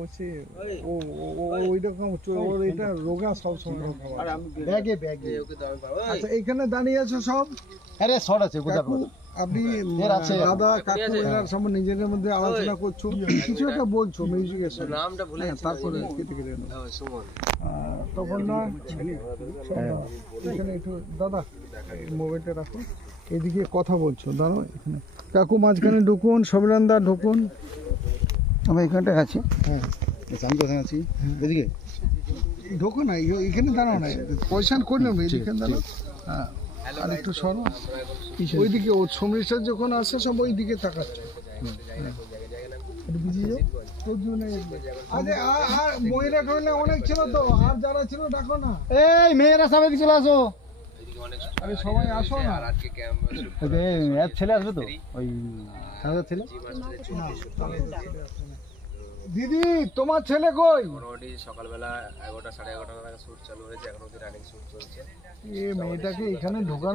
ওছে ও ওই রকম ওর এটা রোগা সব সময় ব্যাগে ব্যাগে। আচ্ছা এখানে দাঁড়িয়ে আছো সব? আরে শর্ট আছে কাকু, আপনি দাদা কাকু এরা সব নিজেদের মধ্যে আলোচনা করছো, কিছু একটা বলছো মিউজিকের সাথে, নামটা ভুলে গেছি, তারপরে কেটে কেটে সুমন তখন না এখানে একটু দাদা মোবাইলটা রাখো, এদিকে কথা বলছো দাঁড়াও। এখানে কাকু মাঝখানে ঢুকুন, সবিরানদা ঢুকুন, আমি এখানটায় আছি। হ্যাঁ আমি কোথায় আছি? এদিকে ঢোকো না, এখানে দাঁড়াও না, পয়সা করলাম এদিকে দাঁড়াও। হ্যাঁ আর একটু সরো ওইদিকে, ও সমৃষ্ঠা যখন আসে সব ওই দিকে তাকাচ্ছে। আর মহিলা টহিলা অনেক ছিল তো, আর যারা ছিল ডাকো না। এই মেয়েরা সবাই চলে আসো। আরে সবাই আসো না। ছেলে আসবে তো, ওই ছেলে। দিদি তোমার ছেলে কই? মোটামুটি সকালবেলা 11টা সাড়ে 11টা নাগাদ শুট চালু হয়েছে, এখন অবধি রানিং শুট চলছে। এ মেয়েটাকে এখানে ঢোকানো